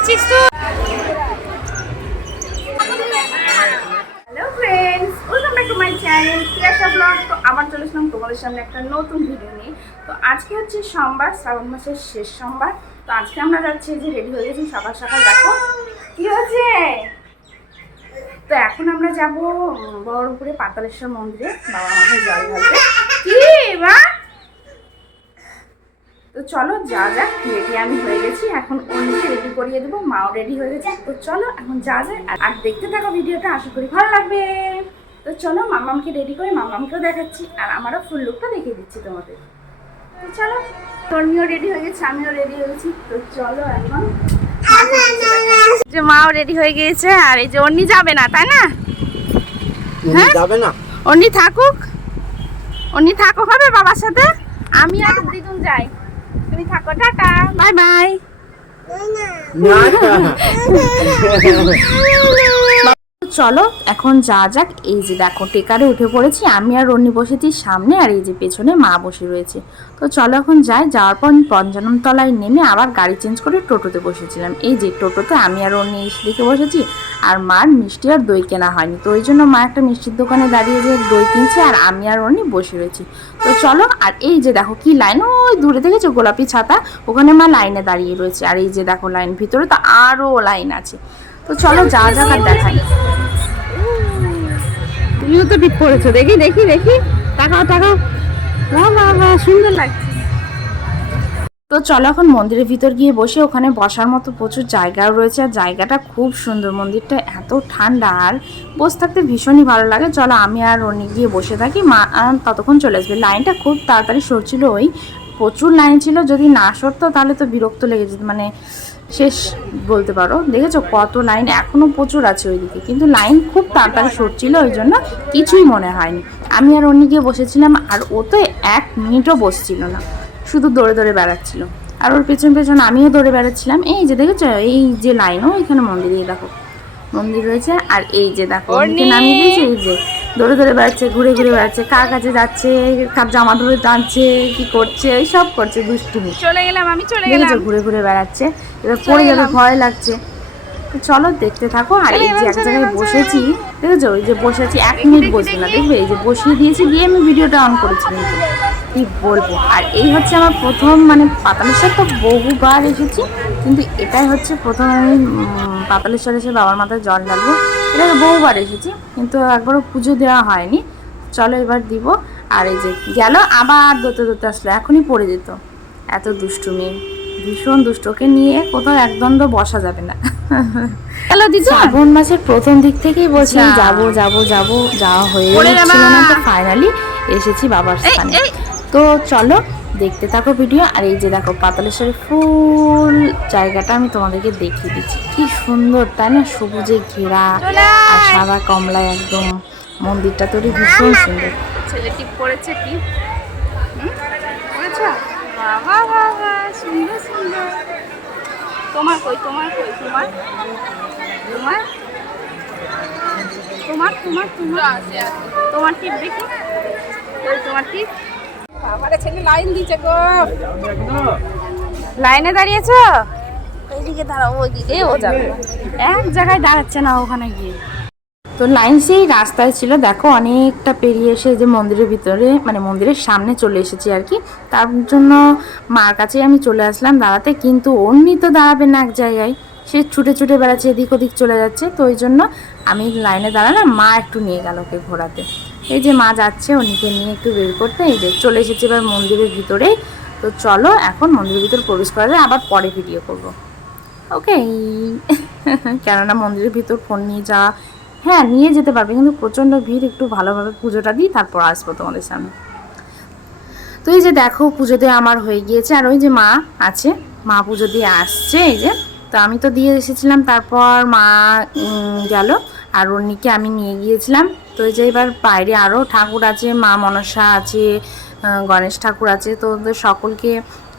যাচ্ছিস তুই? Hello friends, welcome back to my channel Tiyasha blog. তো আবার চলে আসলাম তোমাদের সামনে একটা নতুন ভিডিও নিয়ে। তো আজকে হচ্ছে সোমবার, শ্রাবণ মাসের শেষ সোমবার। তো আজকে আমরা যাচ্ছি, যে রেডি হয়ে গেছি সকাল সকাল। দেখো কি হচ্ছে। তো এখন আমরা যাব বহরমপুরে পাতালেশ্বর মন্দিরে বাবার মাথায় জল ঢালতে। কি মা? তো চলো যা যাক, রেডি আমি হয়ে গেছি, এখন অন্যকে রেডি করিয়ে দেবো, মাও রেডি হয়ে গেছে। তো চলো এখন যা যায়, আর দেখতে থাকো ভিডিওটা, আশা করি ভালো লাগবে। তো চলো মামামকে রেডি করে মামামকেও দেখাচ্ছি, আর আমারও ফুল লুকটা দেখিয়ে দিচ্ছি তোমাদের। তো চলো, তর্মিও রেডি হয়ে গেছে, আমিও রেডি হয়ে গেছি। তো চলো এখন যে মাও রেডি হয়ে গিয়েছে, আর এই যে অন্নি যাবে না, তাই না? হ্যাঁ যাবে না, অন্নি থাকুক, অন্নি থাকুক হবে বাবার সাথে। আমি আর দিদুন যাই, তুমি থাকো, টাটা বাই বাই। চলো এখন যা যাক। এই যে দেখো টেকারে উঠে পড়েছি, আমি আর রনি বসেছি সামনে, আর এই যে পেছনে মা বসে রয়েছে। তো চলো এখন যাই। যাওয়ার পর পঞ্চানন তলায় নেমে আবার গাড়ি চেঞ্জ করে টোটোতে বসেছিলাম। এই যে টোটোতে আমি আর রনি এসে দিকে বসেছি, আর মার মিষ্টি আর দই কেনা হয়নি, তো ওই জন্য মা একটা মিষ্টির দোকানে দাঁড়িয়ে যে দই কিনছে, আর আমি আর রনি বসে রয়েছি। তো চলো, আর এই যে দেখো কি লাইন, ওই দূরে দেখেছো গোলাপি ছাতা, ওখানে মা লাইনে দাঁড়িয়ে রয়েছে। আর এই যে দেখো লাইন, ভিতরে তো আরও লাইন আছে। তো চলো যা যাক আর দেখাই। তুমিও তো ঠিক করেছো, দেখি দেখি দেখি, তাকাও তাকাও, বাবা সুন্দর লাগছে। তো চলো এখন মন্দিরের ভিতর গিয়ে বসে, ওখানে বসার মতো প্রচুর জায়গাও রয়েছে, আর জায়গাটা খুব সুন্দর, মন্দিরটা এত ঠান্ডা, আর বসে থাকতে ভীষণই ভালো লাগে। চলো আমি আর রনি গিয়ে বসে থাকি, মা ততক্ষণ চলে আসবে। লাইনটা খুব তাড়াতাড়ি সরছিল, ওই প্রচুর লাইন ছিল, যদি না সরতো তাহলে তো বিরক্ত লেগে যেত, মানে শেষ বলতে পারো। দেখেছো কত লাইন, এখনো প্রচুর আছে ওইদিকে, কিন্তু লাইন খুব তাড়াতাড়ি সরছিল, ওই জন্য কিছুই মনে হয়নি। আমি আর অন্য গিয়ে বসেছিলাম, আর ও তো 1 মিনিটও বসছিল না, শুধু দৌড়ে দৌড়ে বেড়াচ্ছিল, আর ওর পেছন পেছন আমিও দৌড়ে বেড়াচ্ছিলাম। এই যে দেখেছো এই যে লাইনও, এখানে মন্দিরে দেখো মন্দির রয়েছে, আর এই যে দেখো নামিয়ে দিয়েছে, এই যে দৌড়ে দৌড়ে বেড়াচ্ছে, ঘুরে ঘুরে বেড়াচ্ছে, কার কাছে যাচ্ছে, কার জামা ধরে টানছে, কি করছে, এই সব করছে দুষ্টুমি। চলে গেলাম, আমি চলে গেলাম, ঘুরে ঘুরে বেড়াচ্ছে, এবার পড়ে যাবে ভয় লাগছে। তো চলো দেখতে থাকো। আর এই যে এক জায়গায় বসেছি, দেখেছো ওই যে বসেছি, 1 মিনিট বসবে না, দেখবে এই যে বসিয়ে দিয়েছি, দিয়ে আমি ভিডিওটা অন করেছি, কিন্তু কি বলবো। আর এই হচ্ছে আমার প্রথম, মানে পাতালেশ্বর তো বহুবার এসেছি, কিন্তু এটাই হচ্ছে প্রথম আমি পাতালেশ্বর এসে বাবার মাথায় জল ঢালবো। এটা বহুবার এসেছি, কিন্তু একবারও পুজো দেওয়া হয়নি। চলো এবার দিব। আর এই যে গেল, আবার দোতে দোতে আসলো, এখনই পড়ে যেত, এত দুষ্টুমি, ভীষণ দুষ্ট, ওকে নিয়ে কোথাও একদণ্ড বসা যাবে না। হ্যালো দিদি, শ্রাবণ মাসের প্রথম দিক থেকেই বলছি যাবো যাবো যাবো, যাওয়া হয়ে যাচ্ছিল না, তো ফাইনালি এসেছি বাবার স্থানে। তো চলো দেখতে থাকো ভিডিও। আর এই যে দেখো পাতালেশ্বরের ফুল জায়গাটা আমি তোমাদেরকে দেখিয়ে দিচ্ছি, কি সুন্দর তাই না, সবুজে ঘেরা আর সাদা কমলায় একদম মন্দিরটা তৈরি, ভীষণ সুন্দর। ছেলে টিপ পড়েছে, টিপ বাবা বাবা, সুন্দর সুন্দর। তোমার কই, তোমার কই, তোমার তোমার তোমার তোমার তোমার তোমার টিপ দেখি, ওই তোমার টিপ। আমার ছেলে লাইন দিয়েছে গো, লাইনে দাঁড়িয়েছো, ওইদিকে দাঁড়াও, ওইদিকে ও যাবে, এক জায়গায় দাঁড়াচ্ছে না ওখানে গিয়ে। তো লাইন সেই রাস্তায় ছিল, দেখো অনেকটা পেরিয়ে এসে যে মন্দিরের ভিতরে, মানে মন্দিরের সামনে চলে এসেছি আর কি। তার জন্য মার কাছে আমি চলে আসলাম দাঁড়াতে, কিন্তু অমনি তো দাঁড়াবে না এক জায়গায়, সে ছুটে ছুটে বেড়াচ্ছে, এদিক ওদিক চলে যাচ্ছে। তো ওই জন্য আমি লাইনে দাঁড়ালাম, মা একটু নিয়ে গেল ওকে ঘোরাতে। এই যে মা যাচ্ছে ওনিকে নিয়ে একটু বের করতে, এই যে চলে এসেছি এবার মন্দিরের ভিতরে। তো চলো এখন মন্দিরের ভিতর প্রবেশ করা যায়, আবার পরে ভিডিও করব, ওকে। কেননা মন্দিরের ভিতর ফোন নিয়ে যাওয়া, হ্যাঁ নিয়ে যেতে পারবে, কিন্তু প্রচণ্ড ভিড়, একটু ভালোভাবে পুজোটা দিই তারপর আসবো তোমাদের সামনে। তো এই যে দেখো পুজো দিয়ে আমার হয়ে গিয়েছে, আর ওই যে মা আছে, মা পুজো দিয়ে আসছে, এই যে। তো আমি তো দিয়ে এসেছিলাম, তারপর মা গেল, আর অন্যকে আমি নিয়ে গিয়েছিলাম। তো এই যে এবার বাইরে আরও ঠাকুর আছে, মা মনসা আছে, গণেশ ঠাকুর আছে, তো ওদের সকলকে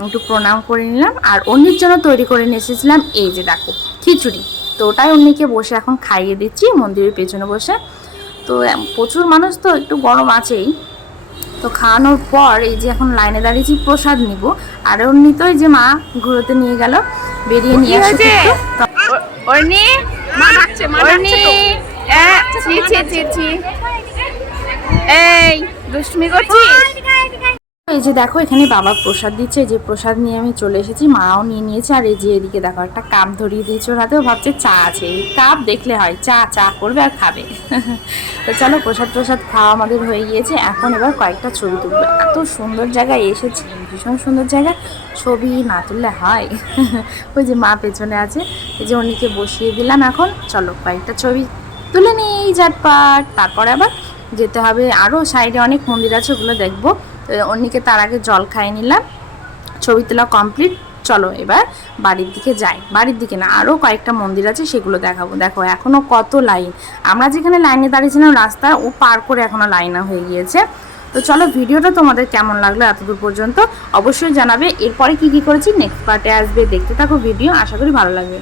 একটু প্রণাম করে নিলাম। আর অন্যের জন্য তৈরি করে নিয়ে এসেছিলাম এই যে দেখো খিচুড়ি, তো ওটাই অন্যকে বসে এখন খাইয়ে দিচ্ছি মন্দিরের পেছনে বসে। তো প্রচুর মানুষ, তো একটু গরম আছেই। তো খাওয়ানোর পর এই যে এখন লাইনে দাঁড়িয়েছি প্রসাদ নিব, আর এমনিতেই যে মা ঘুরোতে নিয়ে গেল, বেরিয়ে নিয়ে আসছে। অর্নি মা ডাকছে অর্নি ছি ছি ছি ছি এই দুষ্টুমি করছিস? এই যে দেখো এখানে বাবা প্রসাদ দিচ্ছে, এই যে প্রসাদ নিয়ে আমি চলে এসেছি, মাও নিয়ে নিয়েছে। আর এই যে এদিকে দেখো একটা কাপ ধরিয়ে দিয়েছে ওর হাতেও, ভাবছে চা আছে, এই কাপ দেখলে হয় চা চা করবে আর খাবে। তো চলো প্রসাদ খাওয়া আমাদের হয়ে গিয়েছে, এখন এবার কয়েকটা ছবি তুলবো। এত সুন্দর জায়গায় এসেছি, ভীষণ সুন্দর জায়গা, ছবি না তুললে হয়? ওই যে মা পেছনে আছে, এই যে অন্যকে বসিয়ে দিলাম। এখন চলো কয়েকটা ছবি তুলে নিই ঝটপট, তারপরে আবার যেতে হবে। আরও সাইডে অনেক মন্দির আছে, ওগুলো দেখবো। তো অন্যকে তার আগে জল খাইয়ে নিলাম, ছবি তোলা কমপ্লিট। চলো এবার বাড়ির দিকে যাই, বাড়ির দিকে না আরও কয়েকটা মন্দির আছে সেগুলো দেখাবো। দেখো এখনও কত লাইন, আমরা যেখানে লাইনে দাঁড়িয়েছিলাম রাস্তা ও পার করে এখনও লাইন হয়ে গিয়েছে। তো চলো ভিডিওটা তোমাদের কেমন লাগলো এতদূর পর্যন্ত অবশ্যই জানাবে। এরপরে কি করেছি নেক্সট পার্টে আসবে, দেখতে থাকো ভিডিও, আশা করি ভালো লাগবে।